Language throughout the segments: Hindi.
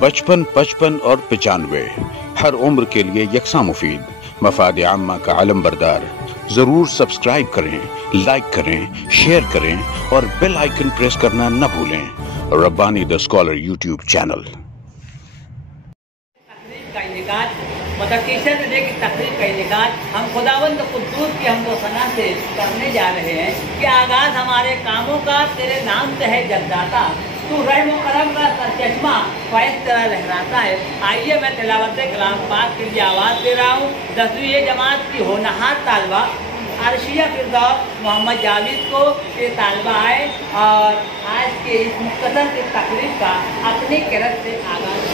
बचपन, 55 और 95 हर उम्र के लिए यकसा मुफीद, मफाद आम्मा का आलम बरदार। जरूर सब्सक्राइब करें, लाइक करें, शेयर करें और बेल आइकन प्रेस करना न भूलें। Rabbani the scholar YouTube channel. मतलब टीचर डे की तकरीब का इनेकाद हम खुदावंद कुद्दूस की हमको सना से करने जा रहे हैं कि आगाज़ हमारे कामों का तेरे नाम से है जगदाता, तू रहम करम का सरचश्मा फैज़ तेरा लहराता है। आइए मैं तिलावत कलाम पाक के लिए आवाज़ दे रहा हूँ 10वीं जमात की होनहार तालबा अर्शिया फिरदौस मोहम्मद जावेद को ये तालबा आए और आज के इस मुख्तसर की तकरीब का अपनी किरत से आगाज़।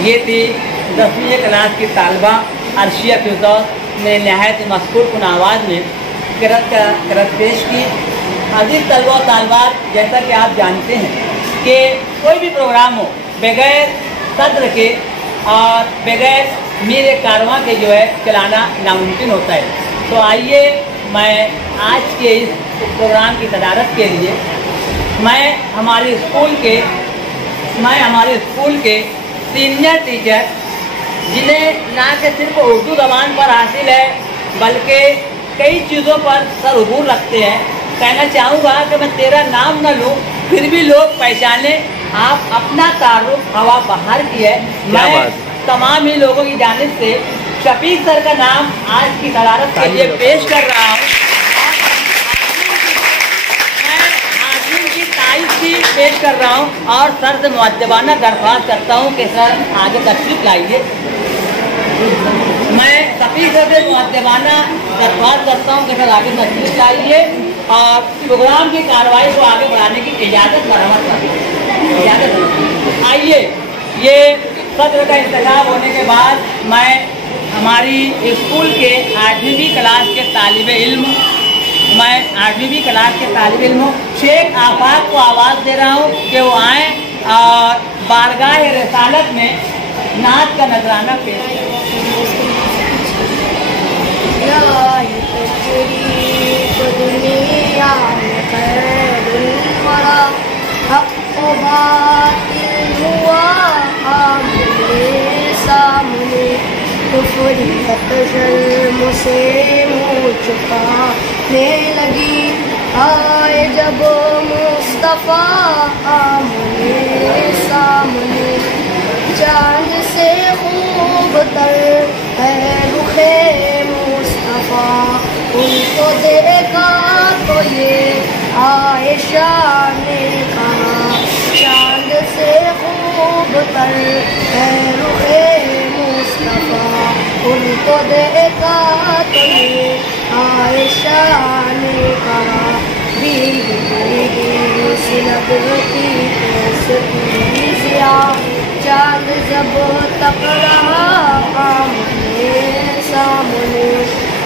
ये थी 10वीं क्लास की तालबा अर्शिया फिरदौस ने नहायत मस्कूर आवाज़ में किरत पेश की। अजीज तलबा और तालबात, जैसा कि आप जानते हैं कि कोई भी प्रोग्राम हो बगैर सद्र के और बगैर मीर कारवां के जो है चलाना नामुमकिन होता है। तो आइए मैं आज के इस प्रोग्राम की सदारत के लिए मैं हमारे स्कूल के सीनियर टीचर, जिन्हें ना कि सिर्फ उर्दू ज़बान पर हासिल है बल्कि कई चीज़ों पर सर उबूर रखते हैं, कहना चाहूँगा कि मैं तेरा नाम न लूँ फिर भी लोग पहचाने। आप अपना तारुफ हवा बाहर की है। मैं तमाम ही लोगों की जानिब से शफीक सर का नाम आज की सदारत के लिए पेश कर रहा हूँ। मैं हाजिर विनती पेश कर रहा हूँ और सर से मुअद्दबाना दरख्वास्त करता हूँ कि सर आगे तशरीफ लाइए। मैं सभी से मुअद्दबाना दरख्वास्त करता हूँ कि सर आगे तशरीफ लाइए और प्रोग्राम की कार्रवाई को आगे बढ़ाने की इजाज़त बरामद करें। इजाज़त आइए। ये सत्र का इंतखाब होने के बाद मैं हमारी स्कूल के 8वीं क्लास के तालिब इल्म हूँ शेख आफाक को आवाज़ दे रहा हूँ कि वो आएँ और बारगाह रिसालत में नात का नजराना पेश मुझसे मुँह छुपाने लगी। आए जब मुस्तफ़ा आमने सामने, चांद से खूब तर है रुखे मुस्तफ़ा। उनको देखा तो ये आयशा ने कहा, चांद से खूब तर है रुखे मुस्तफ़ा। उनको देखा तो ये आयशा ने कहा, बीवी सी लगती कैसिया। चांद जब तक रहा आमने सामने,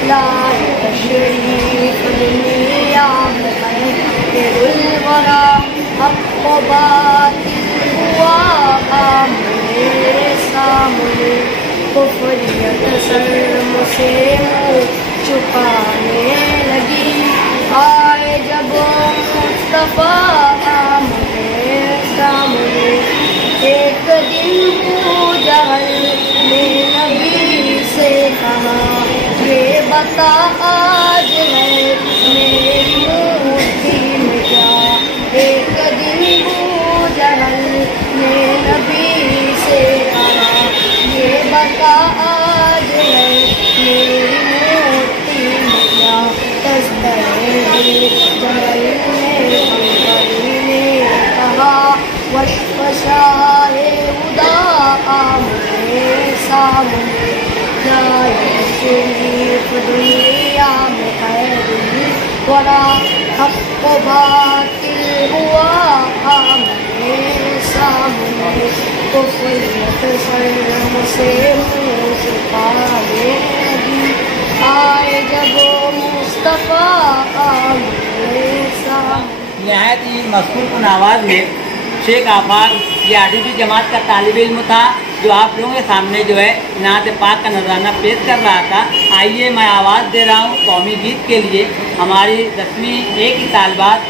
लाए तशरीफ दुनिया में दिलवरा। हक़ व बातिल हुआ आमने सामने, कुफरियत शर्म से मुँह छुपाने लगी। आए जब मुस्तफ़ा आमने सामने, एक दिन अबू जहल ने नबी से कहा, ये बता आज है मेरी मूर्ति में क्या। एक दिन अबू जहल ने नबी से कहा, ये बता आज है मेरी मूर्ति में क्या। ने कहा, वशफ़शाए उदा आमने सामने, जाए शरीफ दुनिया में खैरुल वरा। हक़ व बातिल हुआ आमने सामने, कुफरियत शर्म से मुँह छुपाने लगी। आए जब मुस्तफ़ा आमने सामने। नहायत ही मशहूर कुन आवाज़ में शेख आफाक ये 8वीं जमात का तालिब इल्म था, जो आप लोगों के सामने जो है नात पाक का नजराना पेश कर रहा था। आइए मैं आवाज़ दे रहा हूँ कौमी गीत के लिए हमारी 10वीं एक ही साल बाद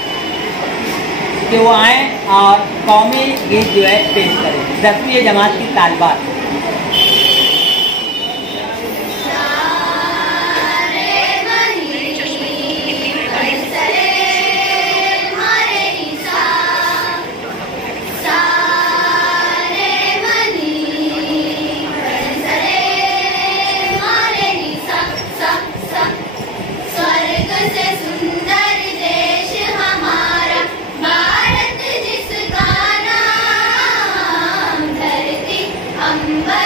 कि वो आएँ और कौमी गीत जो है पेश करें। 10वीं जमात की तालिबात। अंबर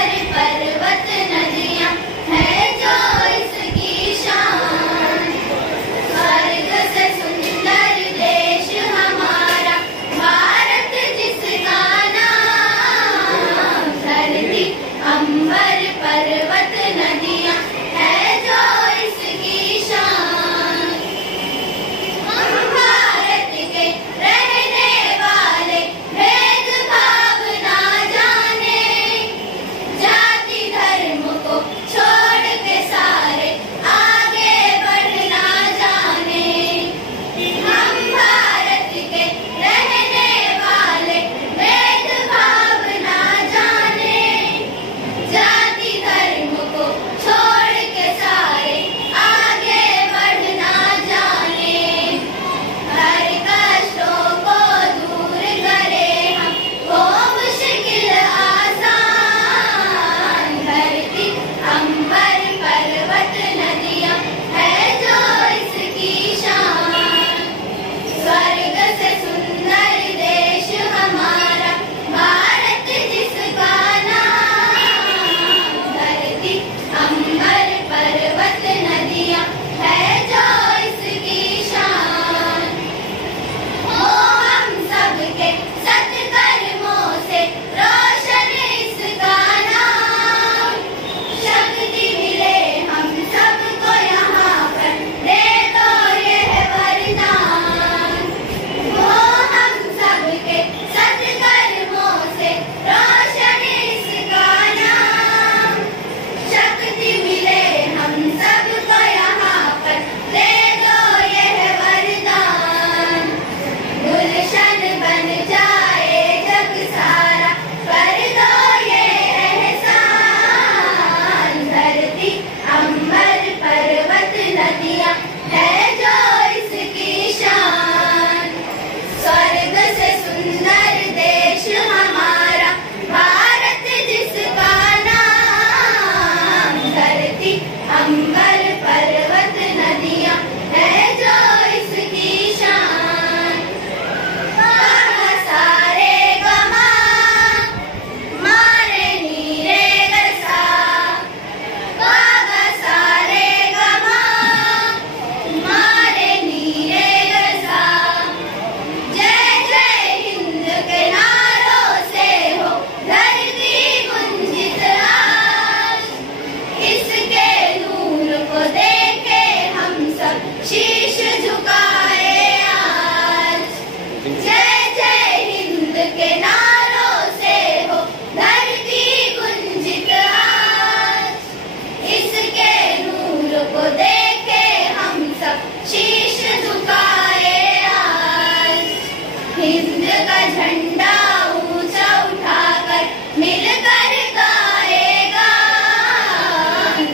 हिंद का झंडा ऊंचा उठाकर मिलकर गाएगा।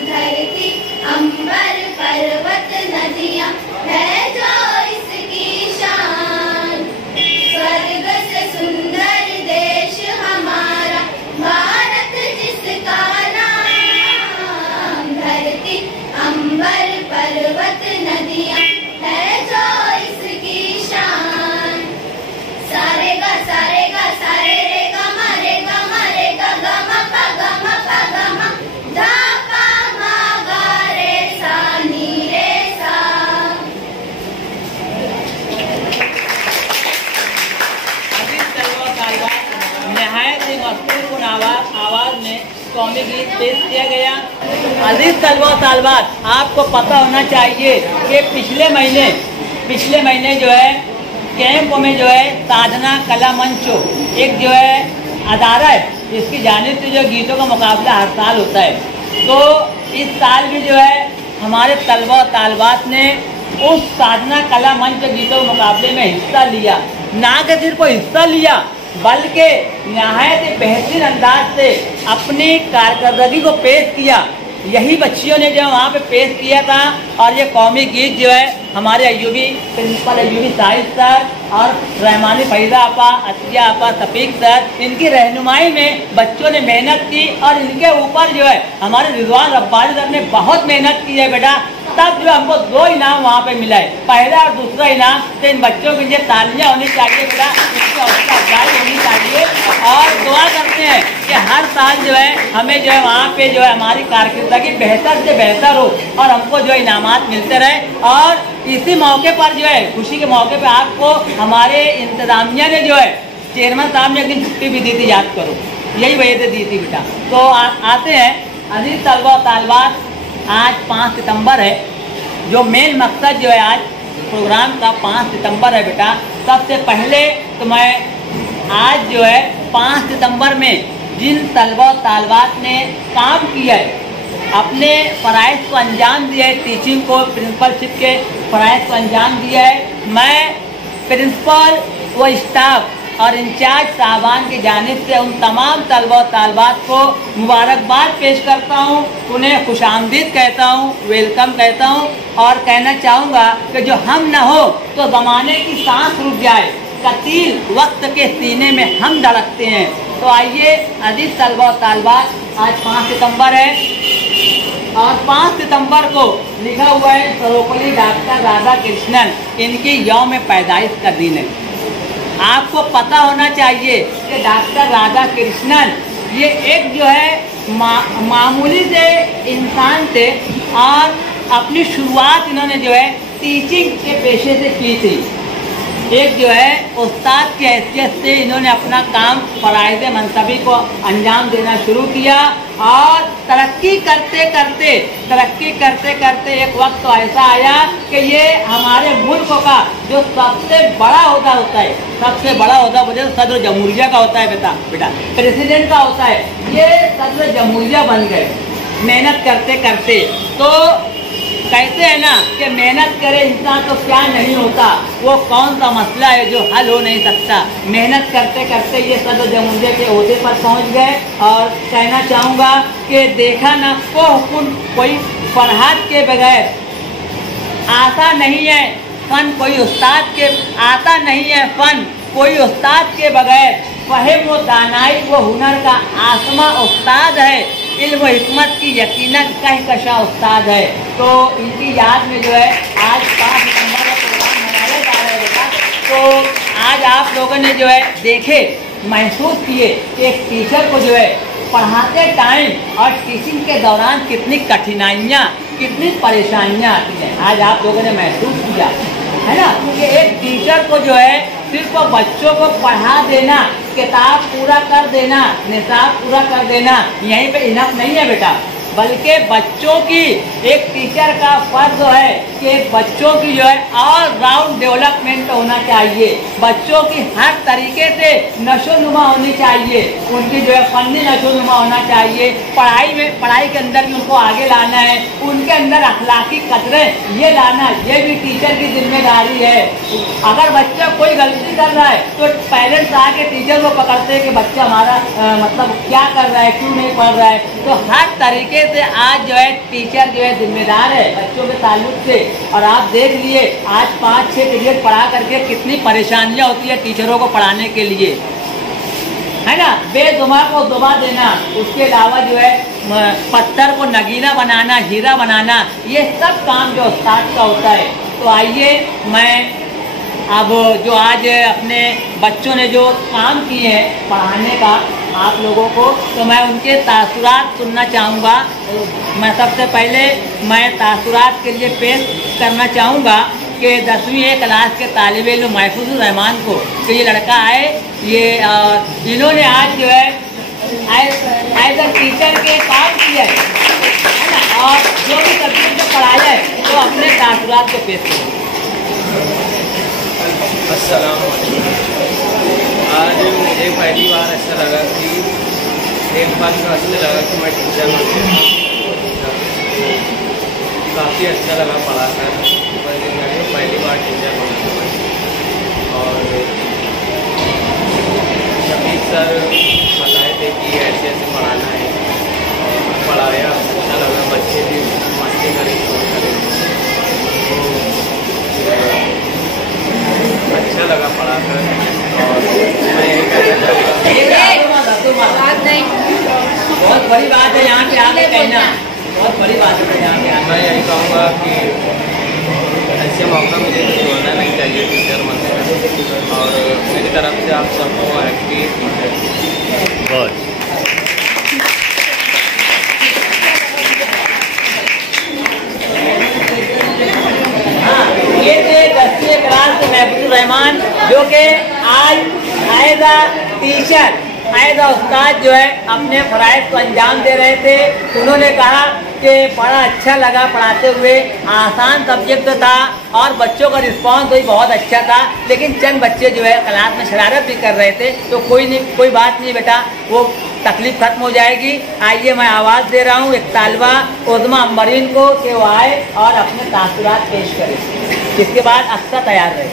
धरती अंबर पर्वत नदियां है जो इसकी शान। स्वर्ग से सुंदर देश हमारा भारत जिसका नाम। धरती अंबर पर्वत नदियां है जो इसकी शान। सारे गा सारे रे गा मा गा मा पा गा मा धा पा मा गा रे सा नी रे सा। नहायत ही मस्तूर आवाज में कौमी गीत पेश किया गया। अजीज तलबा तालबात, आपको पता होना चाहिए कि पिछले महीने जो है कैंप में जो है साधना कला मंचो एक जो है अदारा है, इसकी जानिब से जो गीतों का मुकाबला हर साल होता है। तो इस साल भी जो है हमारे तलबा तालबात ने उस साधना कला मंच गीतों के मुकाबले में हिस्सा लिया। ना कि सिर्फ को हिस्सा लिया बल्कि नहायत बेहतरीन अंदाज से अपनी कारकर्दगी को पेश किया। यही बच्चियों ने जो वहाँ पे पेश किया था। और ये कौमी गीत जो है हमारे अयूबी प्रिंसिपल अयूबी साहिब सर और रहमानी फैज़ा आपा, अतिया आपा, सफीक सर, इनकी रहनुमाई में बच्चों ने मेहनत की और इनके ऊपर जो है हमारे रिजवान रब्बानी सर ने बहुत मेहनत की है बेटा। तब जो हमको 2 इनाम वहाँ पे मिला है, पहला और दूसरा इनाम। तो इन बच्चों के लिए तालियां होनी चाहिए बेटा, इसकी हौसला अफजाई होनी चाहिए। और दुआ करते हैं कि हर साल जो है हमें जो है वहाँ पे जो है हमारी कारकिर्दगी बेहतर से बेहतर हो और हमको जो इनामात मिलते रहे। और इसी मौके पर जो है खुशी के मौके पर आपको हमारे इंतजामिया ने जो है चेयरमैन साहब ने एक दिन छुट्टी भी दी थी, याद करो, यही वजह से दी थी बेटा। तो आते हैं अजीज तलबा तालबात, आज 5 सितंबर है। जो मेन मकसद जो है आज प्रोग्राम का 5 सितंबर है बेटा। सबसे पहले तो मैं आज जो है 5 सितंबर में जिन तलबा तालबात ने काम किया है, अपने फ़राइज़ को अंजाम दिया है, टीचिंग को प्रिंसिपलशिप के फ़राइज़ को अंजाम दिया है, मैं प्रिंसिपल व स्टाफ और इंचार्ज साहबान की जानिब से उन तमाम तलबा तालबात को मुबारकबाद पेश करता हूँ, उन्हें खुशामदीद कहता हूँ, वेलकम कहता हूँ। और कहना चाहूँगा कि जो हम न हो तो ज़माने की सांस रुक जाए, कतील वक्त के सीने में हम धड़कते हैं। तो आइए अजीज तलबा तालबात, आज 5 सितंबर है और 5 सितंबर को लिखा हुआ है सर्वपल्ली डॉक्टर राधा कृष्णन, इनकी यौम पैदाइश का दिन है। आपको पता होना चाहिए कि डॉक्टर राधा कृष्णन ये एक जो है मामूली से इंसान थे और अपनी शुरुआत इन्होंने जो है टीचिंग के पेशे से की थी। एक जो है उस्ताद की हैसियत से इन्होंने अपना काम फ़राइज़ मनसबी को अंजाम देना शुरू किया। और तरक्की करते करते एक वक्त तो ऐसा आया कि ये हमारे मुल्क का जो सबसे बड़ा ओहदा होता है, सबसे बड़ा ओहदा बोले तो सदर जमहूरिया का होता है बेटा, प्रेसिडेंट का होता है, ये सदर जमहूरिया बन गए मेहनत करते करते। तो कहते हैं ना कि मेहनत करे इंसान तो क्या नहीं होता, वो कौन सा मसला है जो हल हो नहीं सकता। मेहनत करते करते ये सदर जमहूरिया के ओहदे पर पहुंच गए। और कहना चाहूँगा कि देखा ना कोई फरहाद के बगैर आता नहीं है फन, कोई उस्ताद के आता नहीं है फन, कोई उस्ताद के बगैर फहम व दानाई व हुनर का आसमा उस्ताद है, इल्म हिकमत की यकीनन कहकशा उस्ताद है। तो इनकी याद में जो है आज 5 सितंबर का प्रोग्राम मनाया जा रहा है बेटा। तो आज आप लोगों ने जो है देखे, महसूस किए कि एक टीचर को जो है पढ़ाते टाइम और टीचिंग के दौरान कितनी कठिनाइयाँ, कितनी परेशानियाँ आती हैं। आज आप लोगों ने महसूस किया है ना कि एक टीचर को जो है सिर्फ बच्चों को पढ़ा देना, किताब पूरा कर देना, निसाब पूरा कर देना, यहीं पे इनफ नहीं है बेटा। बल्कि बच्चों की एक टीचर का फर्ज है कि एक बच्चों की जो है ऑल राउंड डेवलपमेंट होना चाहिए। बच्चों की हर तरीके से नशोनुमा होनी चाहिए, उनकी जो है फनी नशोनुमा होना चाहिए। पढ़ाई के अंदर भी उनको आगे लाना है, उनके अंदर अखलाकी कदरें ये लाना, ये भी टीचर की जिम्मेदारी है। अगर बच्चा कोई गलती कर रहा है तो पेरेंट्स आके टीचर को पकड़ते हैं कि बच्चा हमारा मतलब क्या कर रहा है, क्यों नहीं पढ़ रहा है। तो हर तरीके से आज जो है टीचर जो है जिम्मेदार है बच्चों के ताल्लुक से। और आप देख लिए आज 5-6 पीरियड पढ़ा करके कितनी परेशानियां होती है टीचरों को पढ़ाने के लिए, है ना। बेजुमा को दुबा देना, उसके अलावा जो है पत्थर को नगीना बनाना, हीरा बनाना, ये सब काम जो उस्ताद का होता है। तो आइए मैं अब जो आज अपने बच्चों ने जो काम किए हैं पढ़ाने का आप लोगों को, तो मैं उनके तासुरात सुनना चाहूँगा। मैं सबसे पहले मैं तासुरात के लिए पेश करना चाहूँगा कि 10वीं ए क्लास के तालिब इल्म महफूजुर रहमान को, कि ये लड़का है, ये इन्होंने आज जो है एज अ टीचर के काम किया है ना, और जो भी सब्जेक्ट जो पढ़ाया है तो अपने तासुरात को पेश करें। अस्सलाम वालेकुम। आज मुझे पहली बार अच्छा लगा कि एक बात तो अच्छा लगा कि मैं टीचर बन गया। काफ़ी अच्छा लगा पढ़ाकर, पहली बार टीचर बना। और शफीक सर बताए थे कि ऐसे ऐसे पढ़ाना है, पढ़ाया, अच्छा लगा। बच्चे भी मस्ती करें, शोर करें, अच्छा लगा पढ़ाकर। और मैं यही कहना चाहूँगा, बहुत बड़ी बात है यहाँ पे आके कहना, बहुत बड़ी बात है यहाँ पे। मैं यही कहूँगा कि ऐसे मौका मुझे तो छोड़ना नहीं चाहिए टीचर बनने का। और मेरी तरफ से आप सबको हैप्पी टीचर। ये थे 10वीं क्लास के महफूजुर रहमान, जो कि आज as a teacher, as a उस्ताद जो है अपने फ़राइज़ को अंजाम दे रहे थे। उन्होंने कहा कि बड़ा अच्छा लगा पढ़ाते हुए, आसान सब्जेक्ट था और बच्चों का रिस्पांस भी बहुत अच्छा था। लेकिन चंद बच्चे जो है क्लास में शरारत भी कर रहे थे। तो कोई बात नहीं बेटा, वो तकलीफ खत्म हो जाएगी। आइए मैं आवाज़ दे रहा हूँ एक तालबा उज़्मा अम्बरीन को कि वो आए और अपने तासुरात पेश करें, जिसके बाद अक्सर तैयार रहे।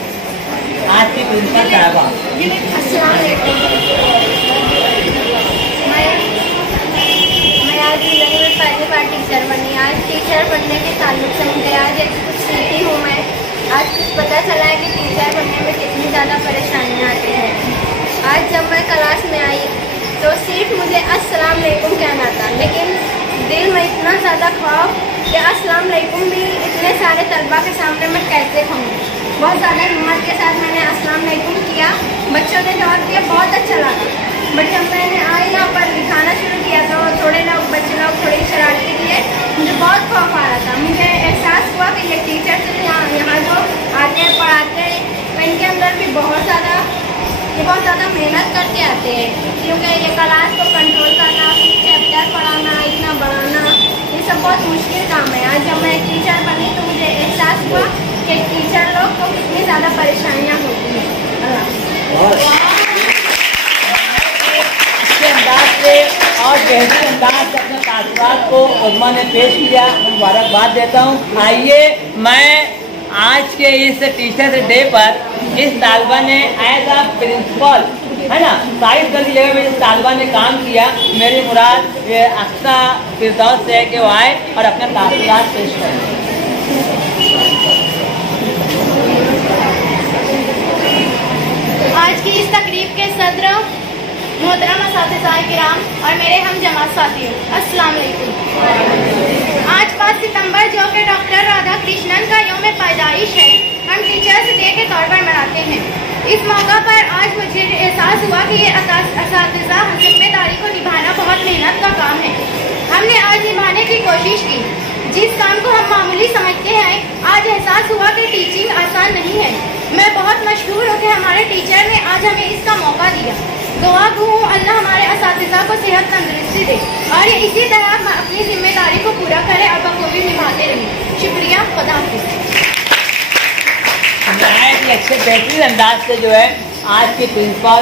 आज की प्रिंसिपल साहबा। मैं आज जिंदगी में पहली बार टीचर बनी। आज टीचर बनने के ताल्लुक से मुझे आज कुछ सीखी हूँ मैं। आज कुछ पता चला है कि टीचर बनने में कितनी ज़्यादा परेशानियाँ आती हैं। आज जब मैं क्लास में आई तो सिर्फ मुझे अस्सलाम वालेकुम कहना था, लेकिन दिल में इतना ज़्यादा खौफ कि अस्सलाम वालेकुम भी इतने सारे तलबा के सामने मैं कैसे कहूँ। बहुत ज़्यादा हिम्मत के साथ मैंने अस्सलाम वालेकुम किया। बच्चों ने जवाब दिया, बहुत अच्छा लगा। बट जब मैंने आई यहाँ पर लिखाना शुरू किया तो बच्चे लोग थोड़ी शरारती किए। मुझे बहुत खौफ आ रहा था। मुझे एहसास हुआ कि ये टीचर से यहाँ जो आते हैं पढ़ाते हैं तो इनके अंदर भी बहुत ज़्यादा मेहनत करके आते हैं, क्योंकि ये क्लास को कंट्रोल करना, चैप्टर पढ़ाना, इतना बढ़ाना, ये सब बहुत मुश्किल काम है। आज जब मैं एक टीचर बनी तो मुझे एहसास हुआ कि टीचर लोग को कितनी ज़्यादा परेशानियाँ होती हैं। अंदाज से और बेहतर अंदाज से अपने तासुरात को उज़्मा ने पेश किया, मुबारकबाद देता हूँ। आइए मैं आज के इस टीचर्स डे पर इस तालबा ने एज अ प्रिंसिपल, है ना, 22 साल की जगह में इस तालबा ने काम किया। मेरी मुराद ये अक्सा फिरदौस से है कि वो आए और अपने तासुरात पेश करें। आज की इस तकरीब के सदर मोहतरम असातिज़ाए किराम और मेरे हम जमात साथियों, अस्सलाम वालेकुम। आज 5 सितंबर जो कि डॉक्टर राधा कृष्णन का यौम पैदाइश है, हम टीचर्स डे के तौर पर मनाते हैं। इस मौका पर आज मुझे एहसास हुआ कि ये असातिज़ा जिम्मेदारी को निभाना बहुत मेहनत का काम है। हमने आज निभाने की कोशिश की। जिस काम को हम मामूली समझते हैं, आज एहसास हुआ कि टीचिंग आसान नहीं है। मैं बहुत मशहूर हूँ कि हमारे टीचर ने आज हमें इसका मौका दिया। दुआ गो अल्लाह हमारे असातिज़ा को सेहत तंदुरुस्ती दे और ये इसी तरह अपनी जिम्मेदारी को पूरा करें और बखूबी निभाते रहें। शुक्रिया, खुदा हाफिज़। अच्छे बेहतरीन अंदाज से जो है आज की प्रिंसिपल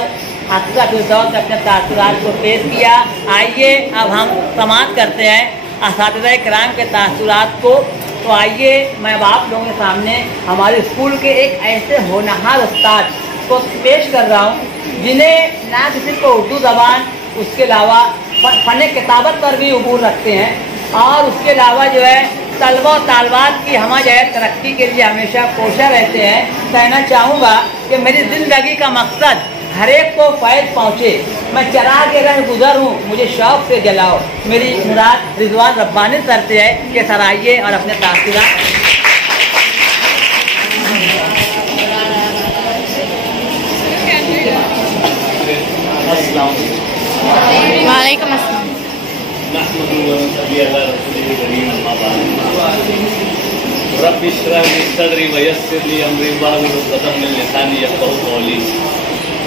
हाफिज़ा फिरदौस ने अपने तासुरात को पेश किया। आइए अब हम समाप्त करते हैं असातिज़ा किराम के तासुरात को। तो आइए मैं अब आप लोगों के सामने हमारे स्कूल के एक ऐसे होनहार उस्ताद को पेश कर रहा हूँ जिन्हें ना सिर्फ उर्दू ज़बान, उसके अलावा फ़न किताबत पर भी उबूर रखते हैं और उसके अलावा जो है तलबा और तालबात की हम जो है तरक्की के लिए हमेशा कोशा रहते हैं। कहना चाहूँगा कि मेरी ज़िंदगी का मकसद हर एक को फ़ैज़ पहुँचे। मैं चरा के रंग गुजर हूँ, मुझे शौक़ से जलाओ। मेरी मुराद रिजवान रब्बानी सर से है कि सर आइए और अपने तासुरात। वालेकुम अस्सलाम। रब्बि इश्रह ली सदरी वयस्सिर ली अमरी वाहलुल उक़दम मिन लिसानी यफ़क़हू क़ौली।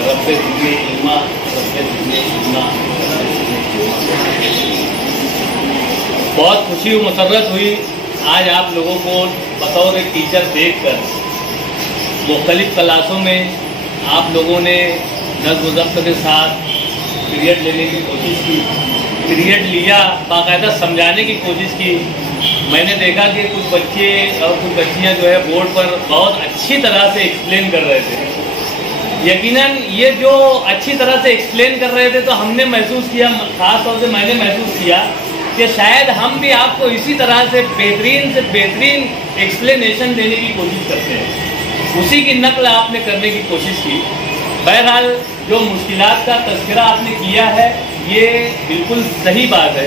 Rabbi ज़िदनी इल्मा, rabbi ज़िदनी इल्मा। बहुत खुशी और मसर्रत हुई आज आप लोगों को बतौर एक टीचर देखकर। मुख्तलिफ़ क्लासों में आप लोगों ने नज़्म ज़ब्त के साथ पीरियड लेने की कोशिश की, पीरियड लिया, बाकायदा समझाने की कोशिश की। मैंने देखा कि कुछ बच्चे और कुछ बच्चियां जो है बोर्ड पर बहुत अच्छी तरह से एक्सप्लेन कर रहे थे। यकीनन ये जो अच्छी तरह से एक्सप्लेन कर रहे थे तो हमने महसूस किया, ख़ास तौर से मैंने महसूस किया कि शायद हम भी आपको इसी तरह से बेहतरीन एक्सप्लेनेशन देने की कोशिश करते हैं। उसी की नकल आपने करने की कोशिश की। बहरहाल जो मुश्किलात का तज़किरा आपने किया है ये बिल्कुल सही बात है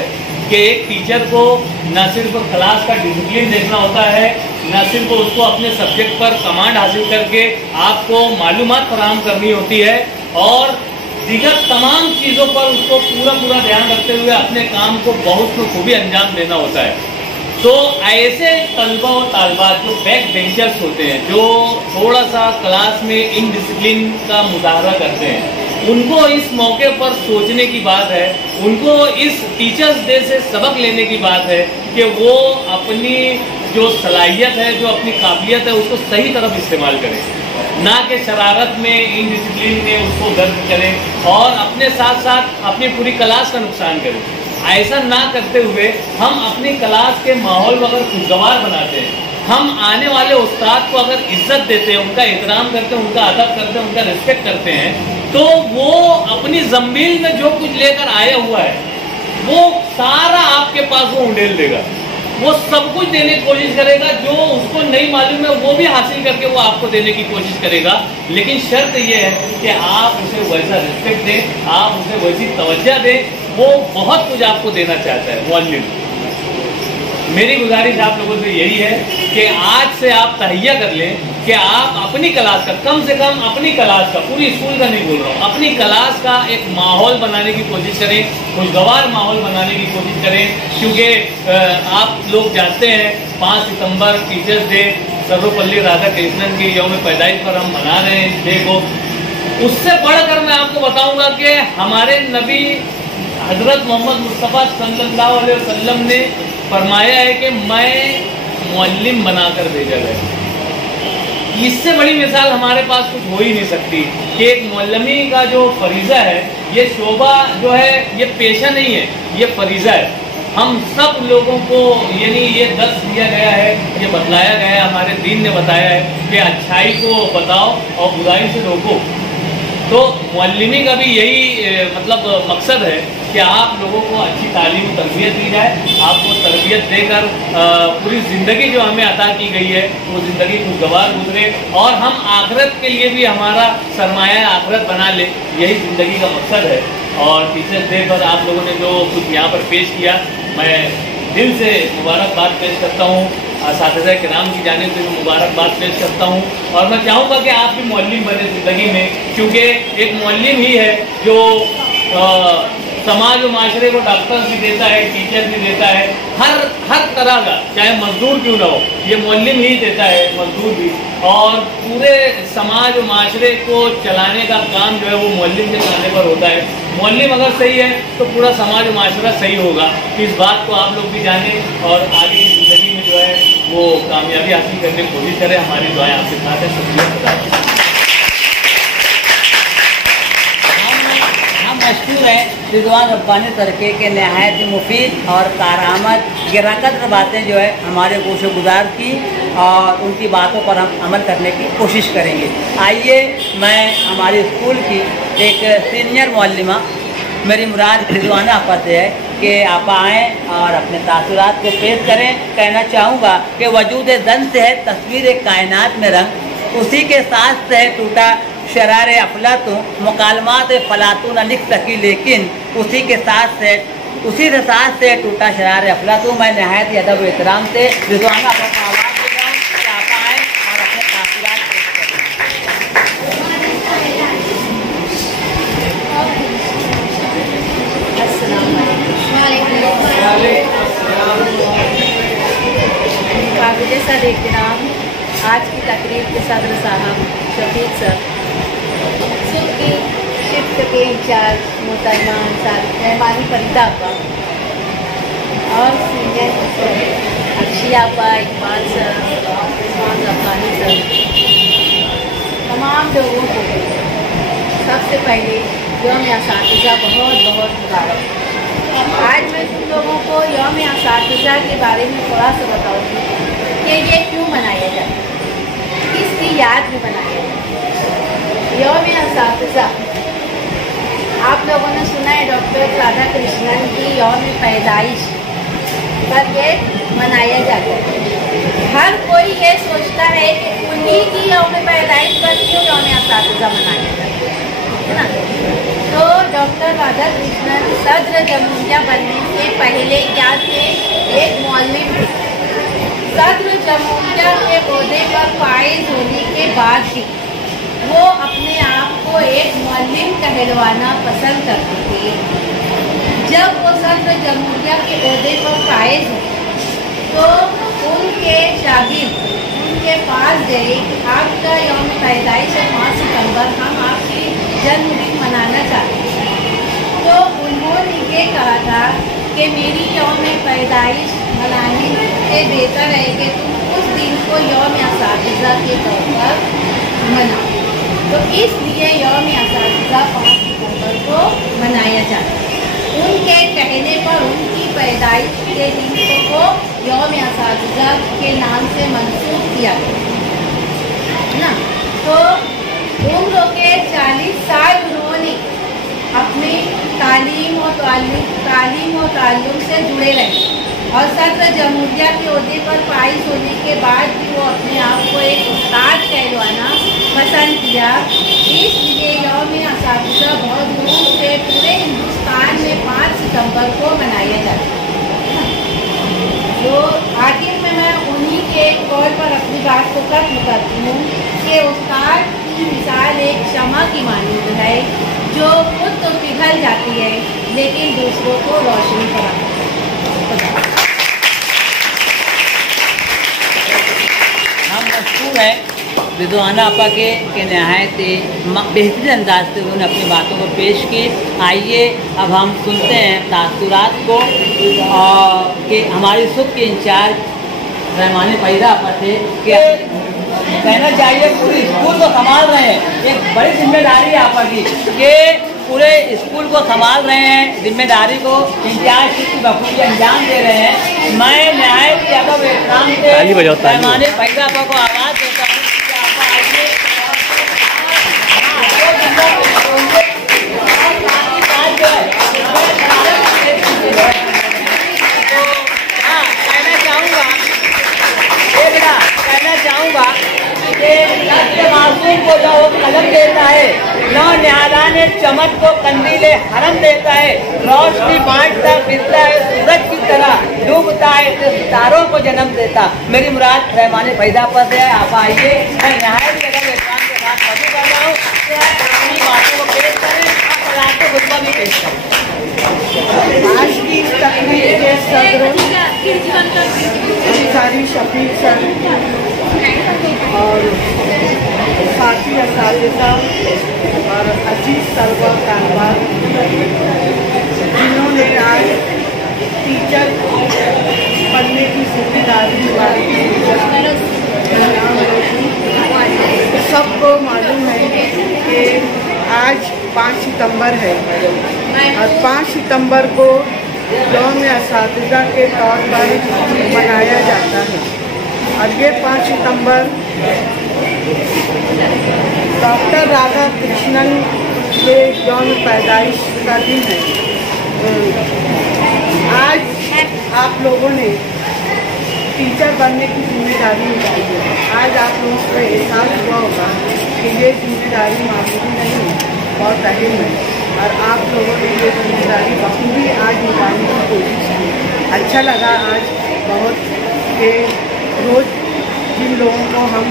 कि एक टीचर को न सिर्फ क्लास का डिसिप्लिन देखना होता है, न सिर्फ उसको अपने सब्जेक्ट पर कमांड हासिल करके आपको मालूमात फराहम करनी होती है और दीगर तमाम चीज़ों पर उसको पूरा ध्यान रखते हुए अपने काम को बहुत खूबी अंजाम देना होता है। तो ऐसे तलबा और तालबात जो बैक बेंचर्स होते हैं, जो थोड़ा सा क्लास में इनडिसिप्लिन का मुजाहरा करते हैं, उनको इस मौके पर सोचने की बात है, उनको इस टीचर्स डे से सबक लेने की बात है कि वो अपनी जो सलाहियत है, जो अपनी काबिलियत है, उसको सही तरफ इस्तेमाल करें, ना कि शरारत में, इनडिसिप्लिन में उसको गर्द करें और अपने साथ साथ अपनी पूरी क्लास का नुकसान करें। ऐसा ना करते हुए हम अपनी क्लास के माहौल को अगर खुशगवार बनाते हैं, हम आने वाले उस्ताद को अगर इज्जत देते हैं, उनका एहतराम करते हैं, उनका अदब करते हैं, उनका रिस्पेक्ट करते हैं, तो वो अपनी ज़मीन में जो कुछ लेकर आया हुआ है वो सारा आपके पास वो उंडेल देगा। वो सब कुछ देने की कोशिश करेगा, जो उसको नहीं मालूम है वो भी हासिल करके वो आपको देने की कोशिश करेगा। लेकिन शर्त ये है कि आप उसे वैसा रिस्पेक्ट दें, आप उसे वैसी तवज्जो दें। वो बहुत कुछ आपको देना चाहता है मुअल्लिम। मेरी गुजारिश आप लोगों से यही है कि आज से आप तहैया कर लें कि आप अपनी क्लास का, कम से कम अपनी क्लास का, पूरी स्कूल का नहीं बोल रहा हूँ, अपनी क्लास का एक माहौल बनाने की कोशिश करें, खुशगवार माहौल बनाने की कोशिश करें। क्योंकि आप लोग जानते हैं 5 सितंबर टीचर्स डे, सर्वपल्ली राधाकृष्णन की यौम पैदाइश पर हम मना रहे हैं इस डे को। उससे बढ़कर मैं आपको बताऊंगा कि हमारे नबी हजरत मोहम्मद मुस्तफ़ा सल्लल्लाहु अलैहि वसल्लम ने फरमाया है कि मैं मुअल्लिम बनाकर भेजा गया। इससे बड़ी मिसाल हमारे पास कुछ हो ही नहीं सकती कि एक मुअल्लिमी का जो फरीज़ा है, ये शोभा जो है, ये पेशा नहीं है, ये फरीज़ा है। हम सब लोगों को यानी ये दर्स दिया गया है, ये बतलाया गया है, हमारे दीन ने बताया है कि अच्छाई को बताओ और बुराई से रोको। तो मुअल्लिमी का भी यही मतलब मकसद है कि आप लोगों को अच्छी तालीम तरबियत दी जाए, आपको तरबियत देकर पूरी ज़िंदगी जो हमें अता की गई है वो ज़िंदगी खुशगवार गुजरे और हम आखिरत के लिए भी हमारा सरमाया आखिरत बना ले, यही ज़िंदगी का मकसद है। और टीचर्स डे पर आप लोगों ने जो कुछ यहाँ पर पेश किया, मैं दिल से मुबारकबाद पेश करता हूँ, असातिज़ा किराम की जानिब से मुबारकबाद पेश करता हूँ। और मैं चाहूँगा कि आप भी मुअल्लिम बने ज़िंदगी में, क्योंकि एक मुअल्लिम ही है जो समाज और माशरे को डॉक्टर भी देता है, टीचर भी देता है, हर तरह का, चाहे मजदूर क्यों ना हो, ये मुअल्लिम ही देता है, मजदूर भी। और पूरे समाज और माशरे को चलाने का काम जो है वो मुअल्लिम के खाने पर होता है। मुअल्लिम अगर सही है तो पूरा समाज और माशरा सही होगा। इस बात को आप लोग भी जानें और आगे की ज़िंदगी में जो है वो कामयाबी हासिल करने की कोशिश करें। हमारी दुआएं आपके साथ है। शुक्रिया। मशहूर है रिजवान रब्बानी तरीके के नहायत मुफीद और कारआमद गिराकत बातें जो है हमारे गोशे गुजार की, और उनकी बातों पर हम अमल करने की कोशिश करेंगे। आइए मैं हमारे स्कूल की एक सीनियर मुअल्लिमा मेरी मुराद रिजवाना आपा से है कि आप आएँ और अपने तासुरात को पेश करें। कहना चाहूँगा कि वजूद जन से है तस्वीर कायनात में रंग, उसी के साथ से है टूटा शरार अफलातूं, मुकालमात फलातूं न लिख सकी लेकिन उसी के साथ से टूटा शरार अफलातूं। मैं नहायत अदब एहतराम से रिजवाना आपा को आवाज़ दे रहा हूँ कि आप आएँ और अपने तासुरात पेश काबिल सद एहतराम आज की तकरीब के सदर साहब शफीक सर, सुख की शिफ्ट के इंचार्ज मोहतरमा मेहमानी फरीदा आपा और सीनियर अक्षिया आपा, इकबाल सर, उस्मान रब्बानी सर, तमाम लोगों को सबसे पहले यौम असातिज़ा बहुत बहुत मुबारक। आज मैं तुम लोगों को यौम असातिज़ा के बारे में थोड़ा सा बताऊँगी कि ये क्यों मनाया जाता है, किसकी याद में मनाया जाता है। यौम असातिज़ा आप लोगों ने सुना है डॉक्टर राधा कृष्णन की यौम पैदाइश पर ये मनाया जाता है। हर कोई ये सोचता है कि उन्हीं की यौम पैदाइश पर क्यों यौम असातिज़ा मनाया जाता है ना। तो डॉक्टर राधा कृष्णन सदर जमहूरिया बनने से पहले क्या थे, एक मुअल्लिम थे। सदर जमहूरिया के ओहदे पर फाइज होने के बाद भी वो अपने आप को एक मुअल्लिम कहलवाना पसंद करते थे। जब वो सदर जमहूरिया के ओहदे पर फाइज हुए तो उनके शागिर्द उनके पास गए कि आपका यौम पैदाइश है 5 सितंबर, हम आपकी जन्मदिन मनाना चाहते हैं। तो उन्होंने ये कहा था कि मेरी यौम पैदाइश मनाने से बेहतर है कि तुम उस दिन को यौम असातिज़ा के तौर पर मनाओ। तो इसलिए यौम असातिज़ा 5 सितंबर को मनाया जाता है। उनके कहने पर उनकी पैदाइश के दिन को यौम असातिज़ा के नाम से मंसूब किया गया ना। तो उम्र के 40 साल उन्होंने अपने तालीम और ताल्लुम से जुड़े रहे और सदर जमहूरिया के ओहदे पर फाइज होने के बाद भी वो अपने आप को एक उस्ताद कहलवाना पसंद किया। इसलिए यौम असातिज़ा बहुत धूम से पूरे हिंदुस्तान में 5 सितंबर को मनाया जाता है। तो आखिर में मैं उन्हीं के कॉल पर अपनी बात को खत्म करती हूँ कि उस्ताद की मिसाल एक शमा की मानूद है जो खुद तो पिघल जाती है लेकिन दूसरों को रोशनी कराती है। हम मशहूर है रिजवाना आपा के नहायत बेहतरीन अंदाज से उन्होंने अपनी बातों को पेश की। आइए अब हम सुनते हैं तासुरात को और कि हमारी सुख के इंचार्ज रहमानी फरीदा आपा थे कि कहना चाहिए पूरे स्कूल को संभाल रहे हैं। एक बड़ी जिम्मेदारी है आपा की कि पूरे स्कूल को संभाल रहे हैं, जिम्मेदारी को इंचार्ज की बखूबी अंजाम दे रहे हैं। मैं नहायत अदब एहतराम से रहमानी फरीदा आपा को आवाज़ देता हूँ कि आपा आइए। कहना चाहूँगा कि मासूम को जो कलम देता है, नौ निहालान चमक को कंदीले हरम देता है, रोशनी बांटता फिरता है सूरज की तरह, डूबता है तो सितारों को जन्म देता। मेरी मुराद रहमानी फरीदा पर से है। आप आइए, मैं नहायत जगह इस्लाम के साथ मदद कर रहा हूँ कि अपनी बातों को पेश करें और आपको खुतबा भी पेश करें। शफीक सर और साथी असातिज़ा और अजीज तलबा तालिबात जिन्होंने आज टीचर बनने की जिम्मेदारी निभाई। सबको मालूम है कि आज 5 सितंबर है और 5 सितंबर को यौम असातिज़ा के तौर पर मनाया जाता है। और ये 5 सितंबर डॉक्टर राधाकृष्णन के यौम पैदाइश का दिन है। आज आप लोगों ने टीचर बनने की जिम्मेदारी निभाई है। आज आप लोगों को एहसास हुआ होगा कि ये जिम्मेदारी मामूली नहीं है, बहुत अहम है और आप लोगों ने ये जिम्मेदारी बखूबी आज निभाने की कोशिश की। अच्छा लगा आज बहुत कि रोज़ जिन लोगों को हम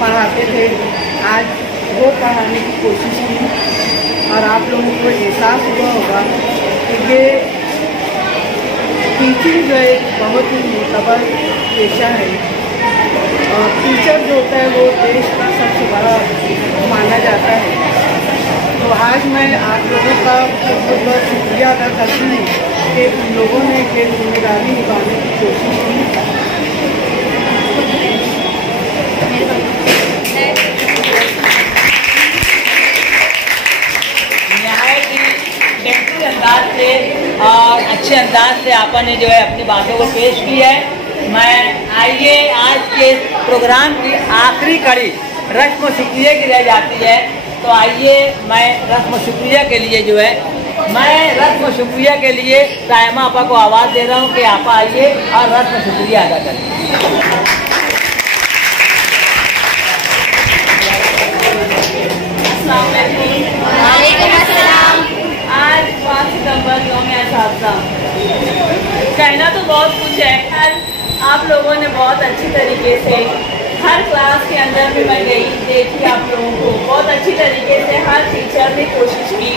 पढ़ाते थे आज वो पढ़ाने की कोशिश की और आप लोगों को एहसास हुआ होगा कि ये टीचिंग जो है बहुत ही मोतबर पेशा है और टीचर जो होता है वो देश का सबसे बड़ा माना जाता है। तो आज मैं आप लोगों का बहुत बहुत शुक्रिया अदा करती हूँ कि उन लोगों ने ये जिम्मेदारी निभाने की कोशिश की। अंदाज से और अच्छे अंदाज से आपने जो है अपनी बातों को पेश की है। मैं आइए आज के प्रोग्राम की आखिरी कड़ी रस्म शुक्रिया की रह जाती है, तो आइए मैं रस्म शुक्रिया के लिए जो है मैं रस्म शुक्रिया के लिए सायमा आपा को आवाज़ दे रहा हूँ कि आपा आइए और रस्म शुक्रिया अदा करें। आज 5 सितंबर यौम असातिज़ा, कहना तो बहुत कुछ है। आप लोगों ने बहुत अच्छी तरीके से हर क्लास के अंदर भी मैं गई, देखी आप लोगों को बहुत अच्छी तरीके से हर टीचर ने कोशिश की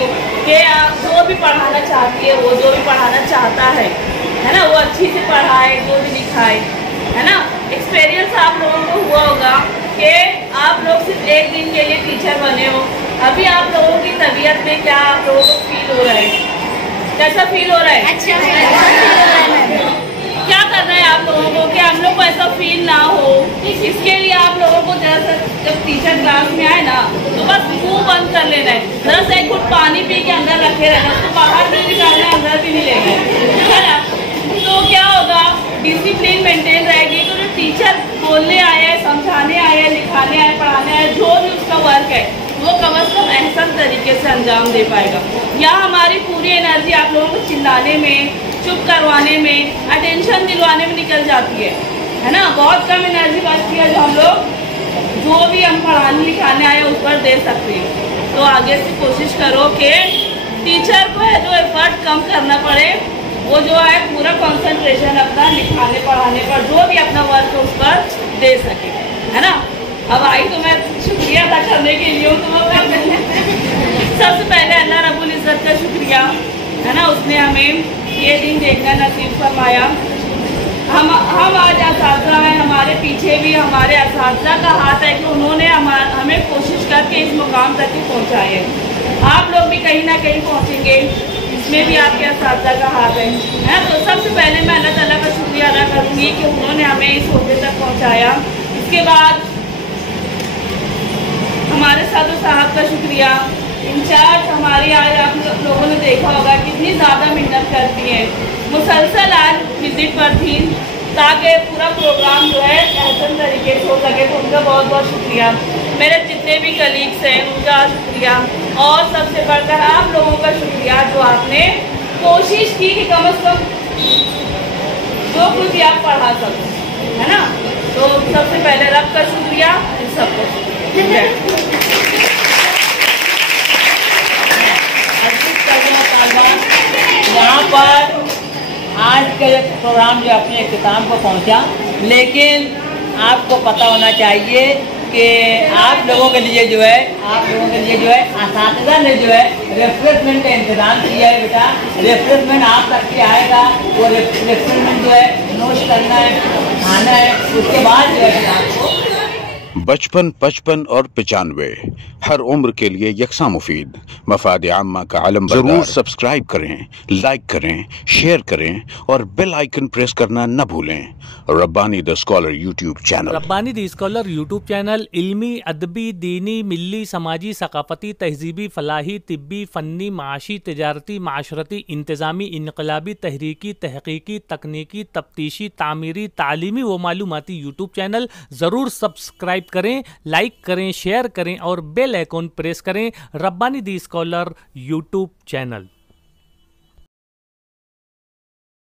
कि आप जो भी पढ़ाना चाहती है, वो जो भी पढ़ाना चाहता है ना, वो अच्छी से पढ़ाए, जो भी लिखाए, है ना। एक्सपीरियंस आप लोगों को हुआ होगा कि आप लोग सिर्फ एक दिन के लिए टीचर बने हो। अभी आप लोगों की तबीयत में क्या आप लोगों को फील हो रहा है? कैसा फील हो रहा है? अच्छा क्या करना है आप लोगों को कि हम लोग को ऐसा फील ना हो? इसके लिए आप लोगों को जब टीचर क्लास में आए ना तो बस मुंह बंद कर लेना है, जरा सा एक घुट पानी पी के अंदर रखे रहना, उसको बाहर भी निकालना, अंदर भी नहीं लेना, है ना। तो क्या होगा, डिसिप्लिन मेंटेन रहेगी। तो जो टीचर बोलने आया है, समझाने आया है, लिखाने आया, पढ़ाने आया, जो भी उसका वर्क है वो कम अज़ कम एहसन तरीके से अंजाम दे पाएगा। यहाँ हमारी पूरी एनर्जी आप लोगों को चिल्लाने में, चुप करवाने में, अटेंशन दिलवाने में निकल जाती है ना। बहुत कम एनर्जी बचती है जो हम लोग जो भी हम पढ़ाने लिखाने आए उस पर दे सकते हैं। तो आगे से कोशिश करो कि टीचर को है जो एफर्ट कम करना पड़े, वो जो है पूरा कंसंट्रेशन अपना लिखाने पढ़ाने पर, जो भी अपना वर्क उस पर दे सके, है ना। अब आई तो मैं शुक्रिया अदा करने के लिए हूँ, तो वो कर सबसे पहले अल्लाह रब्बुल इज़्ज़त का शुक्रिया, है ना। उसने हमें ये दिन देखना नसीब फरमाया। हम आज असातिज़ा हैं, हमारे पीछे भी हमारे असातिज़ा का हाथ है कि उन्होंने हमें कोशिश करके इस मुकाम तक ही पहुँचाए हैं। आप लोग भी कहीं ना कहीं पहुँचेंगे, इसमें भी आपके असातिज़ा का हाथ है। तो सबसे पहले मैं अल्लाह ताला का शुक्रिया अदा करूँगी कि उन्होंने हमें इस ओहदे तक पहुँचाया। इसके बाद हमारे साधु साहब का शुक्रिया, इंचार्ज हमारी आज आप लोगों ने देखा होगा कितनी ज़्यादा मेहनत करती हैं, मुसलसल आज विजिट पर थी ताकि पूरा प्रोग्राम जो है एहसन तरीके से हो सके। तो उनका बहुत बहुत शुक्रिया। मेरे जितने भी कलीग्स हैं उनका शुक्रिया, और सबसे बढ़कर आप लोगों का शुक्रिया जो आपने कोशिश की कि कम अज़ कम जो कुछ भी आप पढ़ा सको, है ना। तो सबसे पहले रब का शुक्रिया, इन सबको यहाँ पर आज का प्रोग्राम जो अपने अख्ताम को पहुँचा, लेकिन आपको पता होना चाहिए कि आप लोगों के लिए जो है असातिज़ा ने जो है रिफ्रेशमेंट का इंतज़ाम किया है। बेटा रिफ्रेशमेंट आप तक के आएगा, वो रिफ्रेशमेंट जो है नोश करना है, खाना है, उसके बाद जो है आपको 55, 55 और 95 हर उम्र के लिए यकसा मुफीद मफाद आम्मा का आलम। जरूर सब्सक्राइब करें, लाइक करें, शेयर करें और बेल आइकन प्रेस करना न भूलें। Rabbani the scholar YouTube channel. Rabbani the scholar YouTube channel इल्मी, अदबी, दीनी, मिल्ली, समाजी, सकाफती, तहजीबी, फलाही, तिब्बी, फ़न्नी, माशी, तिजारती, माशरती, इंतज़ामी, इनकलाबी, तहरीकी, तहकीकी, तकनीकी, तफ्तीशी, तामीरी, तालीमी व मालूमाती यूट्यूब चैनल। ज़रूर सब्सक्राइब करें, लाइक करें, शेयर करें और बेल आइकन प्रेस करें। Rabbani the scholar YouTube channel.